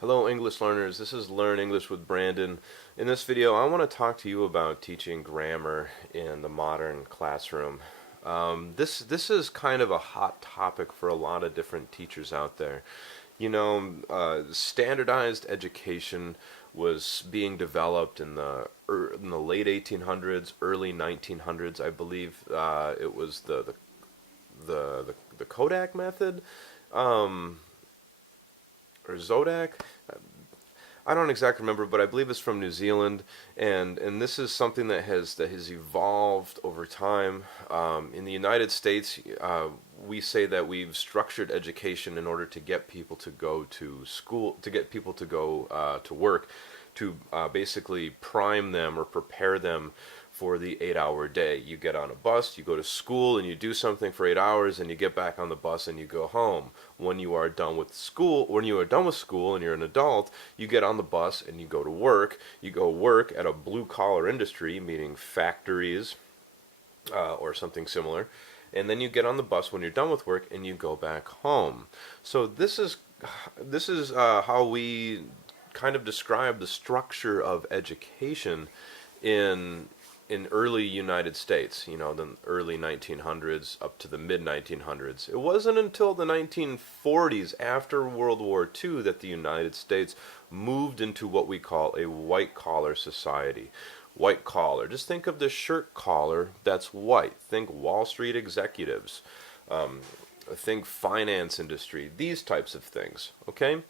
Hello English learners, this is Learn English with Brandon. In this video I want to talk to you about teaching grammar in the modern classroom. This is kind of a hot topic for a lot of different teachers out there. Standardized education was being developed in the late 1800s, early 1900s, I believe. It was the Kodak method, um, or Zodak. I don't exactly remember, but I believe it's from New Zealand, and this is something that has evolved over time. In the United States, we say that we've structured education in order to get people to go to school, to get people to go to work, to basically prime them or prepare them for the 8-hour day. You get on a bus, you go to school, and you do something for 8 hours, and you get back on the bus and you go home. When you are done with school, and you're an adult, you get on the bus and you go to work. You go work at a blue collar industry, meaning factories or something similar. And then you get on the bus when you're done with work and you go back home. So this is how we kind of describe the structure of education in early United States, the early 1900s up to the mid 1900s. It wasn't until the 1940s, after World War II, that the United States moved into what we call a white collar society. White collar. Just think of the shirt collar that's white. Think Wall Street executives. Um, think finance industry. These types of things. Okay?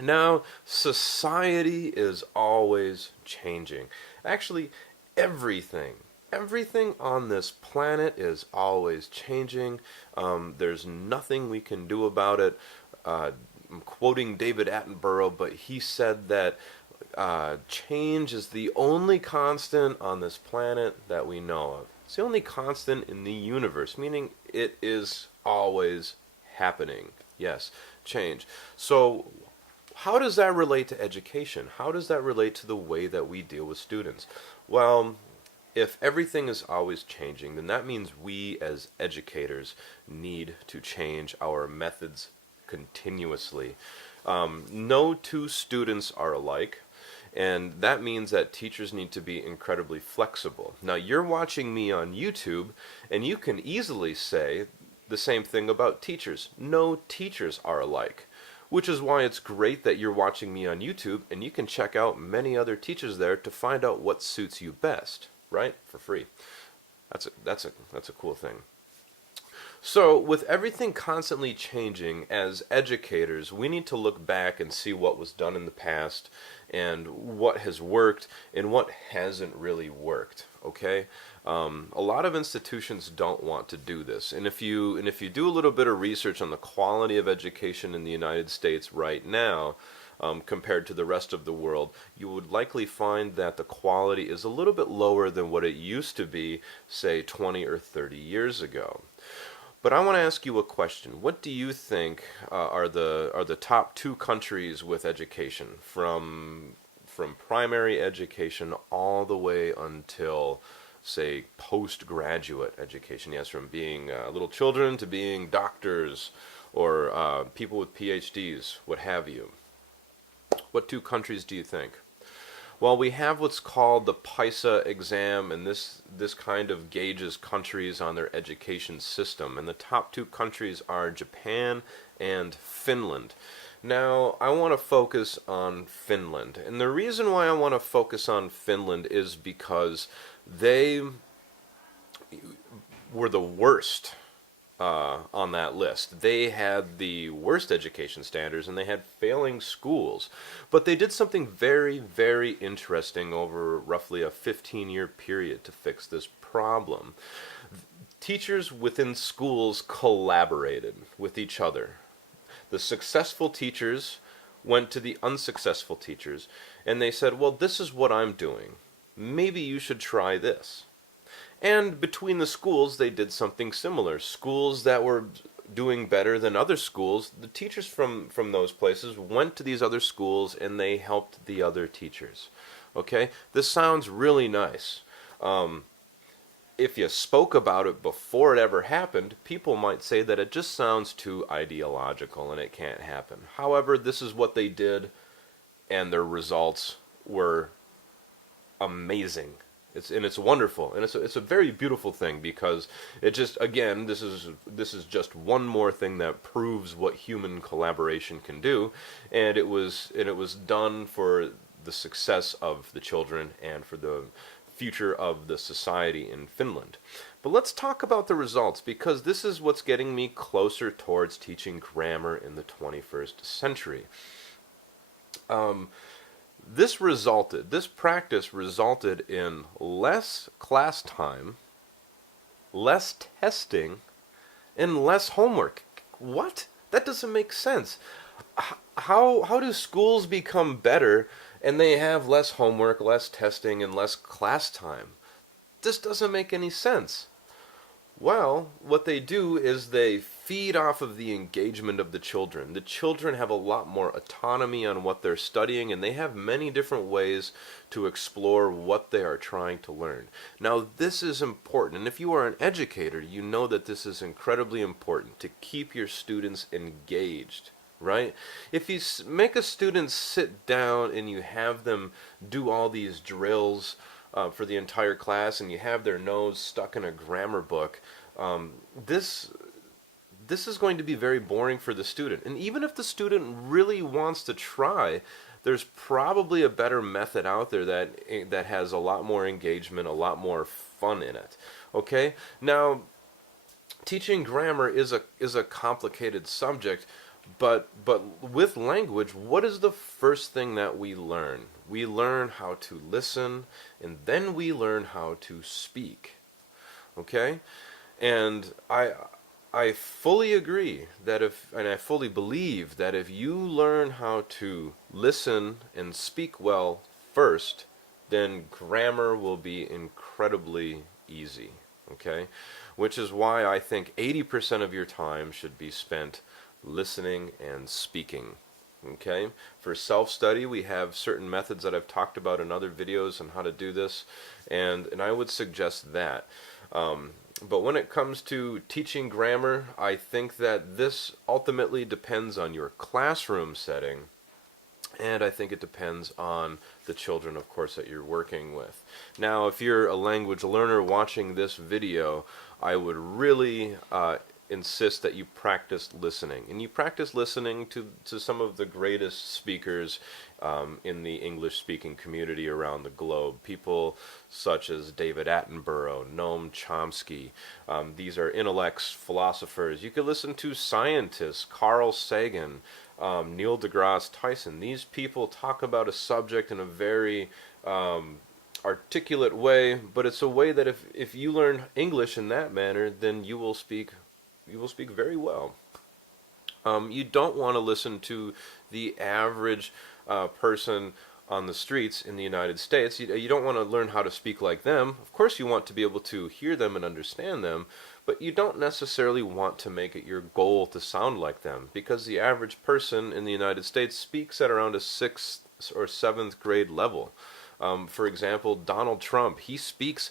Now, society is always changing. Actually, everything. Everything on this planet is always changing. There's nothing we can do about it. I'm quoting David Attenborough, but he said that change is the only constant on this planet that we know of. It's the only constant in the universe, meaning it is always happening. Yes, change. So, how does that relate to education? How does that relate to the way that we deal with students? Well, if everything is always changing, then that means we as educators need to change our methods continuously. No two students are alike, and that means that teachers need to be incredibly flexible. Now, you're watching me on YouTube, and you can easily say the same thing about teachers. No teachers are alike. Which is why it's great that you're watching me on YouTube and you can check out many other teachers there to find out what suits you best, right? For free. That's a cool thing. So, with everything constantly changing, as educators, we need to look back and see what was done in the past and what has worked and what hasn't really worked. Okay, a lot of institutions don't want to do this, and if you do a little bit of research on the quality of education in the United States right now, compared to the rest of the world, you would likely find that the quality is a little bit lower than what it used to be, say 20 or 30 years ago. But I want to ask you a question. What do you think are the top two countries with education, from primary education all the way until, say, postgraduate education? Yes, from being little children to being doctors or people with PhDs, what have you. What two countries do you think? Well, we have what's called the PISA exam, and this kind of gauges countries on their education system. And the top two countries are Japan and Finland. Now, I want to focus on Finland. And the reason why I want to focus on Finland is because they were the worst on that list. They had the worst education standards and they had failing schools. But they did something very, very interesting over roughly a 15-year period to fix this problem. Teachers within schools collaborated with each other. The successful teachers went to the unsuccessful teachers and they said, well, this is what I'm doing. Maybe you should try this. And between the schools, they did something similar. Schools that were doing better than other schools, the teachers from those places went to these other schools and they helped the other teachers. Okay? This sounds really nice. if you spoke about it before it ever happened, people might say that it just sounds too ideological and it can't happen. However, this is what they did, and their results were amazing. It's wonderful, and it's a very beautiful thing, because it just, again, this is just one more thing that proves what human collaboration can do, and it was done for the success of the children and for the future of the society in Finland. But let's talk about the results, because this is what's getting me closer towards teaching grammar in the 21st century. This practice resulted in less class time, less testing, and less homework. What? That doesn't make sense. How do schools become better and they have less homework, less testing, and less class time? This doesn't make any sense. Well, what they do is they feed off of the engagement of the children. The children have a lot more autonomy on what they're studying, and they have many different ways to explore what they are trying to learn. Now, this is important, and if you are an educator, you know that this is incredibly important, to keep your students engaged, right? If you make a student sit down and you have them do all these drills for the entire class, and you have their nose stuck in a grammar book, this is going to be very boring for the student. And even if the student really wants to try, there's probably a better method out there that has a lot more engagement, a lot more fun in it. Okay? Now, teaching grammar is a complicated subject. But with language, what is the first thing that we learn? We learn how to listen, and then we learn how to speak. Okay? And I fully agree that and I fully believe that if you learn how to listen and speak well first, then grammar will be incredibly easy. Okay? Which is why I think 80% of your time should be spent listening and speaking. Okay? For self-study, we have certain methods that I've talked about in other videos on how to do this, and I would suggest that. But when it comes to teaching grammar, I think that this ultimately depends on your classroom setting, and I think it depends on the children, of course, that you're working with. Now, if you're a language learner watching this video, I would really insist that you practice listening. And you practice listening to some of the greatest speakers in the English-speaking community around the globe. People such as David Attenborough, Noam Chomsky. These are intellects, philosophers. You could listen to scientists, Carl Sagan, Neil deGrasse Tyson. These people talk about a subject in a very articulate way, but it's a way that if you learn English in that manner, then you will speak very well. You don't want to listen to the average person on the streets in the United States. You don't want to learn how to speak like them. Of course, you want to be able to hear them and understand them, but you don't necessarily want to make it your goal to sound like them, because the average person in the United States speaks at around a 6th or 7th grade level. For example, Donald Trump, he speaks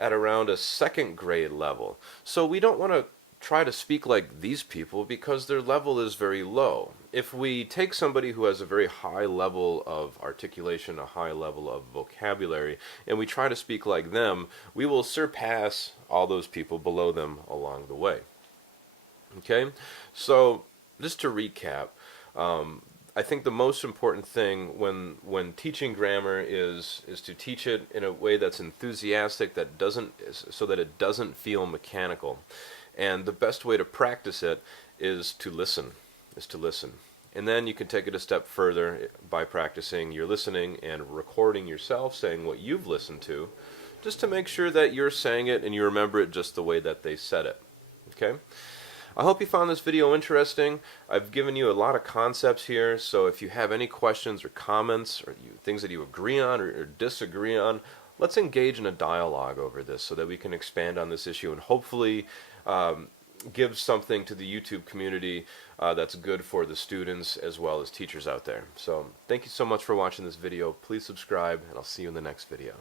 at around a 2nd grade level. So we don't want to try to speak like these people, because their level is very low. If we take somebody who has a very high level of articulation, a high level of vocabulary, and we try to speak like them, we will surpass all those people below them along the way. Okay? So, just to recap, I think the most important thing when teaching grammar is to teach it in a way that's enthusiastic, so that it doesn't feel mechanical. And the best way to practice it is to listen. And then you can take it a step further by practicing your listening and recording yourself saying what you've listened to, just to make sure that you're saying it and you remember it just the way that they said it. Okay? I hope you found this video interesting. I've given you a lot of concepts here, so if you have any questions or comments or things that you agree on or disagree on, let's engage in a dialogue over this so that we can expand on this issue and hopefully give something to the YouTube community that's good for the students as well as teachers out there. So thank you so much for watching this video. Please subscribe, and I'll see you in the next video.